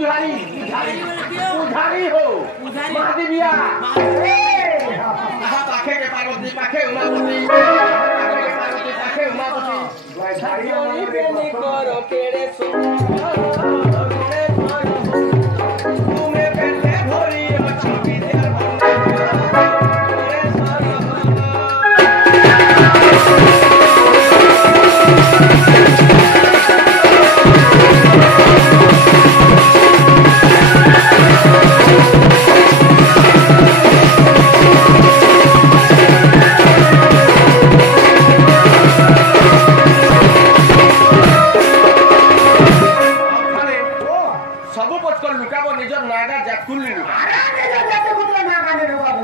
पुजारी पुजारी हो महादेविया पाखे के पार्वती पाखे उमापति पाखे उमापति करो केड़े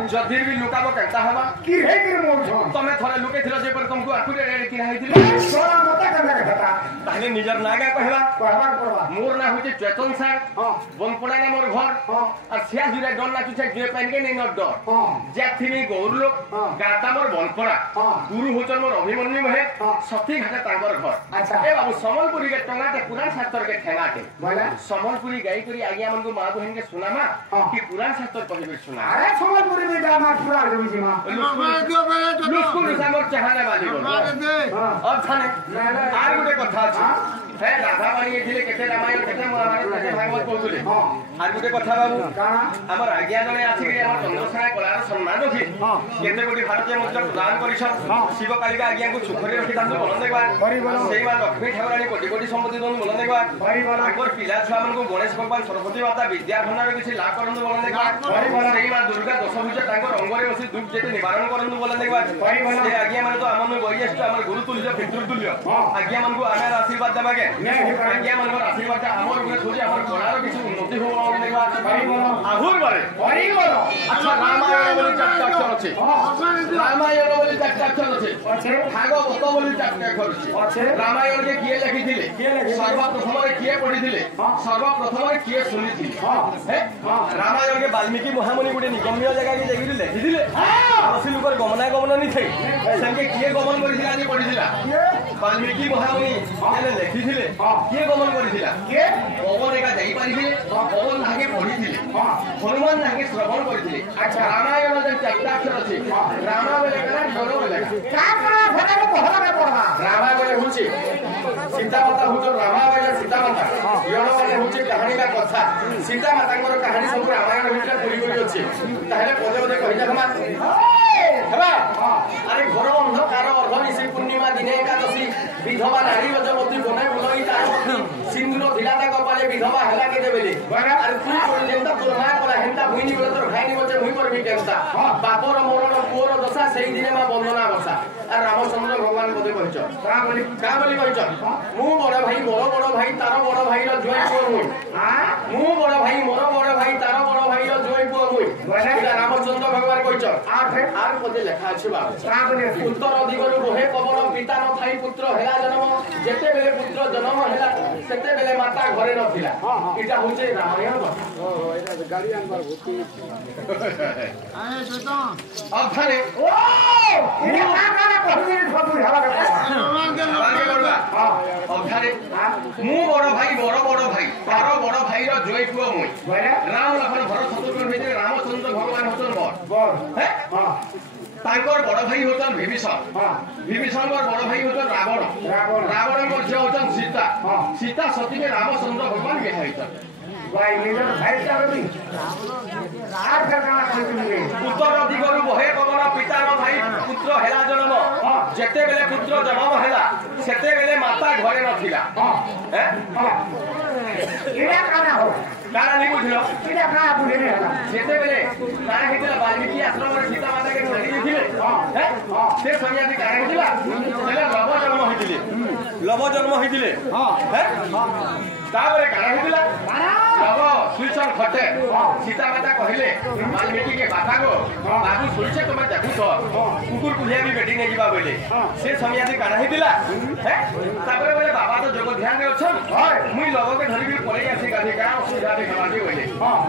जदि भी लुकाबो केता हवा की हे कि मोर तमे थरे लुके थिलो जे पर तुमको आखुरे रेडी किरा हैथिले सोना मता करना कथा ताहले निजर नागा कहवा पड़वा मोर ना होचे चेतन सार बनपड़ा ने मोर घर और सिया जुरे डन ना तुछे जे पेन के नै न डर जेथिनी गौर लोक गाता मोर बनपड़ा गुरु होचन मोर अभिमन्यु महे सती घाटे तांगर घर अच्छा ए बाबू समलपुरी के टंगाटे पुराण शास्त्र के ठेंगाटे बोला समलपुरी गाई करी आज्ञा मन को मां बहन के सुनामा कि पुराण शास्त्र कहिबे सुना अरे समलपुरी में गामा पूरा जमी मां लुस्कु निसामर चाहने वाली बोल अब थाने आर गुटे कथा अछि हे राधा बाणी एथिले केते रामायण केते महाभारत केते भागवत कहतुले आर गुटे कथा बाबू हमर आज्ञा जने आछि कि हमर चंद्रसेना कलार सम्मान रखि केते गोटी भारतीय मुद्रा प्रदान करिछ शिव कालिका आज्ञा को सुखरे रखि तांतो बोलन देखबा सेई बार लक्ष्मी ठाकुरानी कोटि कोटि संपत्ति दोन बोलन देखबा आगर पिला छुआ मन को गणेश भगवान सरस्वती माता विद्या भंडार किछि लाभ करन बोलन देखबा सेई बार दुर्गा दशभुजा तांको रंगरे बसी दुख जेते निवारण करन बोलन देखबा से आज्ञा मन तो हमन वैयष्ट हमर गुरु तुल्य पितृ तुल्य आज्ञा मन को आमे आशीर्वाद देबागे आज्ञा मन को आशीर्वाद हमर गुरु थोड़ी हमर कोणारो किछु उन्नति हो बोलन देखबा आहुर बारे अच्छा रामायण बोली चारटा अक्षर अछि रामायण बोली चारटा अक्षर अछि भागवत बोली चारटा अक्षर अछि रामायण के किए लिखिथिले सर्वप्रथम रे किए पढिथिले सर्वप्रथम रे किए सुनिथिले हे रामायण के वाल्मीकि महामुनि गुटे निगम्य जगह के जेगिरि लिखिथिले असि लोकर गमना गमन नि थई संगे किए गमन करिथिला आदि पढिथिला वाल्मीकि महामुनि एले लिखिथिले किए गमन करिथिला के पवन एका जाई पारिथिले पवन नागे पढिथिले हनुमान नागे श्रवण करिथिले अच्छा रामायण जे चारटा अक्षर अछि रामा बोले करा डरो बोले का करा भटा को पहरा पढ़ा रामा बोले हुची सीता माता हुचो रामा बोले सीता माता यण बोले हुची कहानी का कथा सीता माता को कहानी सब रामायण भितर पूरी करी अछि ताहेले पदे पदे कहि देखमा हेबा अरे घर अंधकार अर्धनिशी पूर्णिमा दिने एकादशी विधवा नारी रजवती बने बुलई तारवती सिंदूर धिलाता कपाले विधवा हला के देबेले अरे तू कोन जेंता तोर मां कोला हेंता भुइनी बोले तोर भाईनी बोले भुइ पर भी केंता बापर मोरन पुअर दशा सेही दिने मा वंदना बसा आ रामचंद्र भगवान पदे कहिछ का बोली कहिछ मु बड़ भाई तार बड़ भाई रो जोई पुअ मुई मु बड़ भाई मोर बड़ भाई तार बड़ भाई रो जोई पुअ मुई रामचंद्र भगवान कहिछ आर पदे लेखा अछि बाबू का बोली उत्तर दिगरु बहे पवन पिता न थाई पुत्र हेला जन्म जेते बेले पुत्र जन्म हेला सेते बेले माता घरे नथिला इटा होचे रामायण ओ एटा गाड़ी आनबार भूति आए सोता अब थाने ओ इने का कहले सब हला का हां अब थाने मु बड़ भाई तारो बड़ भाई रो जोई पुओ मुई राम लखन भरत शत्रुघ्न भितर रामचंद्र भगवान होतन बर हे हां तांकर बड़ भाई होतन विभीषण विभीषण बड़ भाई होतन रावण मध्य होतन सीता सती में रामचंद्र भगवान के हैतन भाई निजर भाई चाबी आर करना कोइले उत्तर दिगरु बहे पवन पितार भाई पुत्र हेला जन्म जेते बेले पुत्र जन्म हेला सेते बेले माता घरे नथिला हैं एरा काना हो काना नि बुझलो एरा का बुझे नै हला जेते बेले काना हेतिला वाल्मीकि आश्रम रे सीता माता के छाडी दिथिले हैं से सन्यासी काना हेतिला बेले लव जन्म हेतिले हैं ताबरे काना हेतिला लव सुइछ जन खटे सीता माता कहले वाल्मीकि के बाबा को बाबू सुनछे तुम देखुछ कुकुर कुलिया भी बेटी नहीं जीवा बोले से समय आदि काना ही दिला हैं तापर बोले बाबा तो जगत ध्यान रे अछन मुई लोग के धरि के पळे आसी गाधे का सुविधा दे खवाते बोले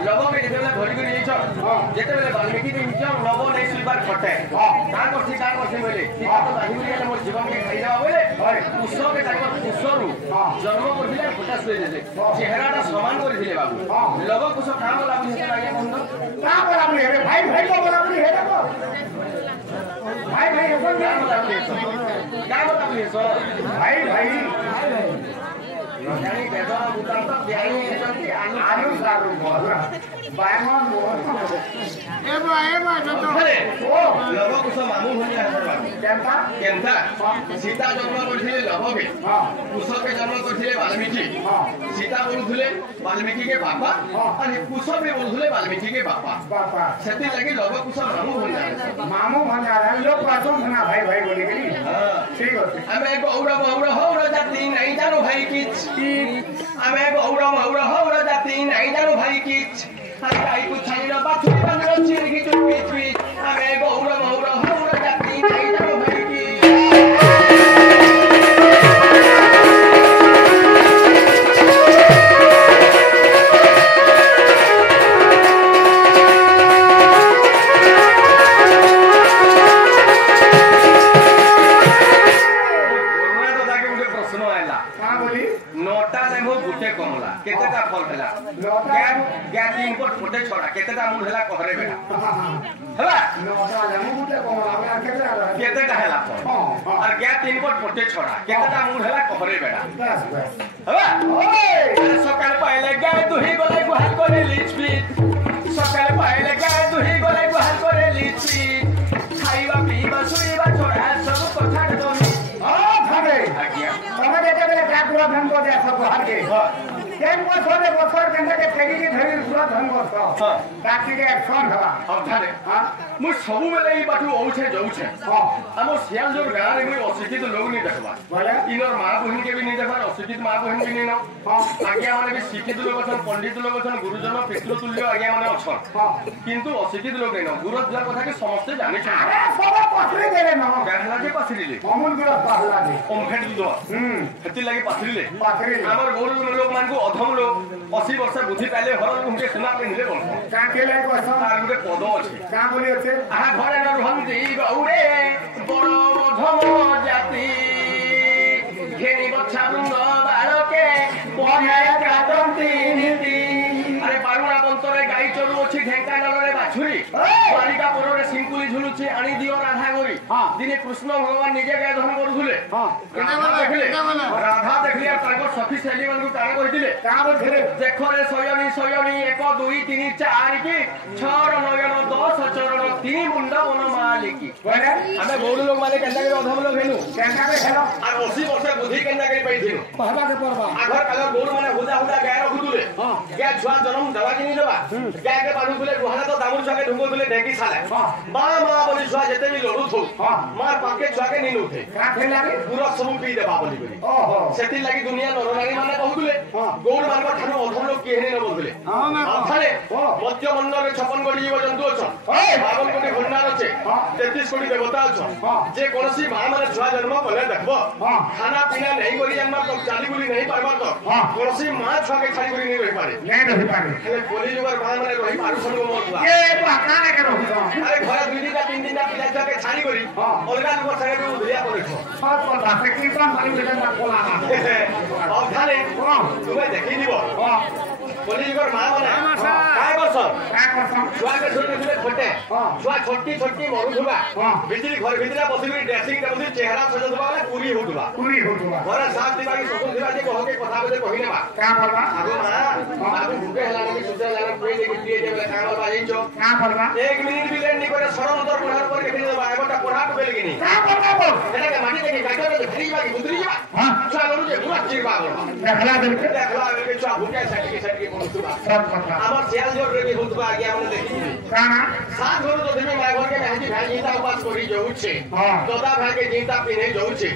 लोग के जेते बेले धरि के नहीं छ जेते बेले वाल्मीकि के निच लोग नहीं सुबार खटे का करथि बोले सीता तो दाही बोले मोर जीवन के खाई जावा बोले कुसो के ताको कुसरु जन्म करथिले फटा सुई देले चेहराटा समान करथिले बाबू लोग कुछ काम लागु हेते लागे बंद का बोला बोले भाई भाई को बोला बोले हेता को भाई भाई हेता क्या बोला बोले सो भाई भाई जानी बेदो उतार तो ब्याई हेतंती आलू सारू बोला बायमन बोल एबा तो ओ लोग कुछ मामू होनिया केनता सीता जन्म करथिले लभके कुश के जन्म करथिले वाल्मीकि सीता बोलुथले वाल्मीकि के बापा और कुश भी बोलुथले वाल्मीकि के बापा सेति लागि लोग कुश मामू भंजा लोग पासो ना भाई भाई बोले के हां ठीक है हमें गौरा गौरा होरा जाति नहीं जानो भाई किछ हमें गौरा गौरा होरा जाति नहीं जानो भाई किछ आई कुछ छाई ना बाछुरी बंदर चिरगी चुपी चुपी हमें गौरा गौरा होरा जाति नहीं जानो भाई केतेटा फल हला गैस इनपुट फुटे छोड़ा केतेटा मूल हला कहरे बेटा हला नोटा लेमु फुटे कमला केतेटा हला और गैस इनपुट फुटे छोड़ा केतेटा मूल हला कहरे बेटा बस हला ओए सकाल पहले गाय दुही गले गुहाल करे लिचपीट सकाल पहले गाय दुही गले गुहाल करे लिचपीट खाइबा पीबा सुइबा छोड़ा सब कथा दोनी ओ भाबे आज्ञा तमे देते बेले का पूरा धन को दे सब हार के केन को सोने बसर केन के फेगी के धरी पूरा धन बस हां बाकी के एक्शन हवा अब धारे हां मु सब बेले ई बाटू औछे जाउछे हां हम सियाल जोर गां रे मु अशिक्षित लोग नहीं देखबा बोले इनर मां बहिन के भी नहीं देखबा अशिक्षित मां बहिन भी नहीं न हां आज्ञा माने भी शिक्षित लोग अछन पंडित लोग अछन गुरुजन पितृतुल्य आज्ञा माने अछन हां किंतु अशिक्षित लोग नहीं न गुरुजन कथा के समस्त जानि छ अरे सब पसरी देले न गाहला के पसरीले अमूल गुरु पहला दे ओमफेट दो हेति लागि पसरीले हमर गोल लोग मान को अधम लोग 80 वर्ष बुद्धि पाले हरल उनके सुना के निले बोल का के लागि कहसन आर गुटे पद अछि का बोली अछि आ घरे न रहंती गौरे बड़ अधम जाति घेनी बच्चा बृंद बालके पढ़े कादंती नीति अरे बारुणा बंतरे गाई चलु अछि ढेंकानाल रे बाछुरी बालिका पुररे सिंकुली झुलुछि आनी दियो राधा गोरी दिने कृष्ण भगवान निजे गाय धन करूले राधा देखली आ ताको सखी शैली मन को काहे कहिथिले का बोलथिले देखो रे सयनी सयनी 1 2 3 4 की 6 9 10 चरण 3 मुंडा बन मालिकी बोले हमें गौड़ लोग माने केंदा के अधम लोग हेनु केंदा के हेलो आ 80 वर्ष बुद्धि केंदा के पैथिनु पहबा के परबा आगर कागर गौड़ माने हुदा हुदा गाय रखुतुले गाय छुआ जन्म दवा कि नहीं लेबा गाय के बानु बोले गुहाना तो दामुर छुआ के ढुंगो बोले ढेंकी साले मां मां बोली छुआ जेते भी लड़ू थो मार पाके छुआ के नीनु उठे का फेला के पूरा सब पी देबा बोली ओहो सेति लागि दुनिया नरनारी माने कहउले गौड़ मानक ठानु अधम लोग केहने न बोलुले अथाले मध्य मंडल रे 56 कोटी जीव जंतु अछन 52 कोटी हन्नार अछि 33 कोटी देवता अछन जे कोनसी मां माने छुआ जन्म कले देखबो खाना पीना नहीं करी जन्म तो चाली गुली नहीं पारबा तो कोनसी मां छुआ के छाली गुली नहीं रहि पारे नहीं रहि पारे खाली बोली जुगर मां माने रहि पारु सन मोरला ए बाका ने करो अरे घर 2 दिन का 3 दिन का पिला छुआ के छाली करी अलगा लोग संगे भी उधिया करेछो सब पर बासे की कोन मालूम लेन ना कोला अब थाले तुम्हें देखि दिबो बोली जुगर मां माने काय करसन छुआ के छोटे छोटे छोटे छुआ छोटी छोटी मरुथुबा बिजली घर भितरा बसिबी ड्रेसिंग टेबल चेहरा सजदबा वाला पूरी होतुबा घर साफ दिबा की सकुल दिबा जे कहो के कथा बजे कहिनेबा का करबा आगो मां बाबू भूखे हलाने के सुजा लाना कोई लेके दिए देबे का करबा आइचो का करबा 1 मिनिट भी लेट नहीं करे सरल उतर पढ़ार पर के देबा एगोटा पढ़ा के बेल गिनी का करबा बोल एटा के माटी के गाजर के खरीबा की बुदरी जा हां छुआ लरु जे पूरा चिरबा देखला के छुआ भूखे सटके बोलतुबा सब कथा हमर सियाल जोर रे होतुबा आगे हमने देखि काना साथ घर तो देबे माय घर के मेहंदी भाई जीता उपास करी जाउ छे दादा भाई के जीता पिने जाउ छे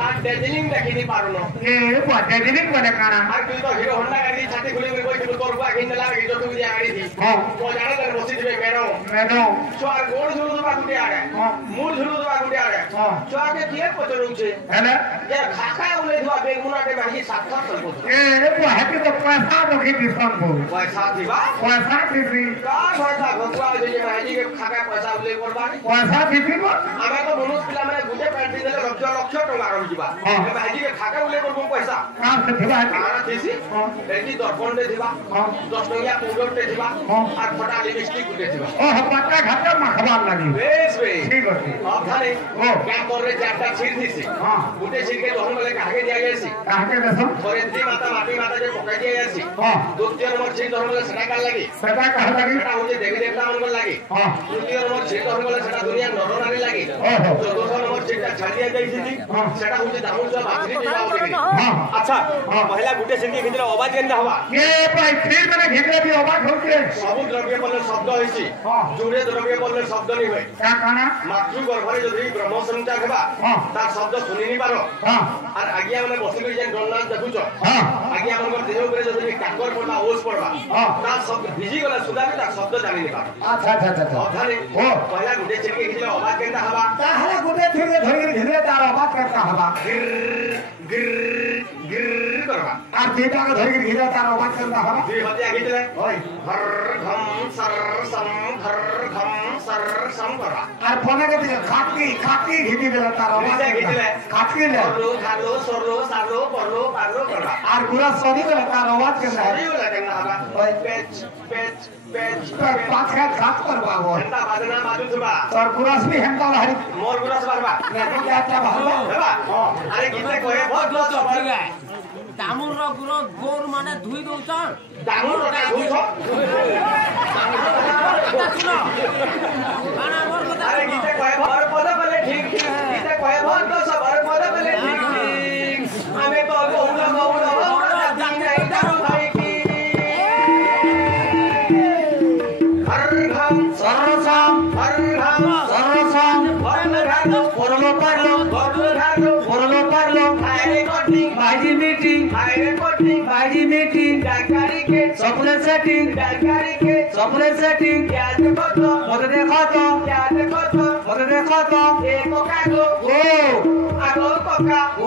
बात डेजिलिंग देखि नहीं पारुनो ए बात डेजिलिंग बने काना आर तू तो हीरो होंडा गाड़ी छाती खुली में कोई तोर बा किनला के जो तू दिया गाड़ी थी हां वो जाने कर बसी दिबे मैडम छुआ गोड़ झुलु दबा गुटे आ गए मूल झुलु दबा गुटे आ गए छुआ के किए पचरु छे हैना ये खाखा उले दुआ बेग मुनाटे बाकी साथा चलबो ए वो हैके तो पैसा रखी दिसन को पैसा दिबा पैसा दिबी का पैसा भगवा जे माजी के खाखा पैसा उले करबानी पैसा दिबी को आमे तो मनुष्य पिला माने गुटे पैंट देले लक्ष लक्ष टका रही दिबा ए माजी के खाखा उले करबो पैसा का से दिबा आना देसी एकी दर्पण दे दिबा 10 टकिया पाउडर दे दिबा আর ফটা লিপস্টিক গুটে দিবা ও হপাটা ঘাটা মাখবার লাগি বেশ বেশ ঠিক আছে আধারে ও ক্যা করে চারটা ছিড় দিছি হ্যাঁ গুটে ছিড়কে যখন বলে কাকে দিয়া গেছি কাকে দেছো ফরেন্দি মাতা মাটি মাতা যে পকাই দিয়া গেছি হ্যাঁ দ্বিতীয় নম্বর ছিড় যখন বলে সেটা কার লাগি সেটা কার লাগি সেটা হচ্ছে দেবী দেবতা মানকর লাগি হ্যাঁ তৃতীয় নম্বর ছিড় যখন বলে সেটা দুনিয়া নরনারী লাগি চতুর্থ নম্বর ছিড়টা ছাড়িয়া যাইছি সেটা হচ্ছে দামুচ বাজরি দিবা লাগি হ্যাঁ আচ্ছা পহলা গুটে ছিড়কে ভিতরে আওয়াজ কেন হবা এ ভাই ফির মানে ভিতরে भी आवाज होती है सब द्रव्य बोले शब्द होइसी जुड़े द्रव्य बोले शब्द नहीं होय का काना मातृ गर्भरे जदि ब्रह्म संचार हेबा तार शब्द सुनि नि पारो और आगिया माने बसी के जेन डोलना देखुचो आगिया हमर देह ऊपर जदि काकर पड़बा ओस पड़बा तार शब्द भिजी गला सुदा भी तार शब्द जानि नि पारो अच्छा अच्छा अच्छा अधारे ओ पहला गुडे छिके हिले आवाज केनता हबा ताहला गुडे छिके धरि हिले तार आवाज करता हबा गिर गिर करबा और देटा के धरि हिले तार आवाज करता हबा जी हतिया हिले ओय हर घम सर सम करबा और फोने के दिले खाकी हिली देला तार आवाज हिले खाकी ले रो खालो सरो सालो परलो पालो करबा और पूरा सरी देला तार आवाज करना है सरी वाला करना हबा ओय पेच पेच पेच पांच खात करबा वो हंता बाजना बाजू थबा तोर गुरस भी हंता हरी मोर गुरस बारबा नेको क्या क्या बारबा हेबा अरे किते कोए बहुत लो चबर गए दामुर रो गुरो गोर माने धुई दउछ दामुर रो धुइछ सुनो माना मोर कथा अरे किते कोए भर पद बले ठीक किते कोए भर तो सब भर पद बले ठीक हमें तो बहुला दिन नहीं दारू भाई की हर घम सरसम हर घम सरसम परलो परलो हायरे कोटिंग बाजी मीटिंग जानकारी के चॉकलेट सेटिंग याद देखो मते देखो तो एको कागो ओ आगो कोका ओ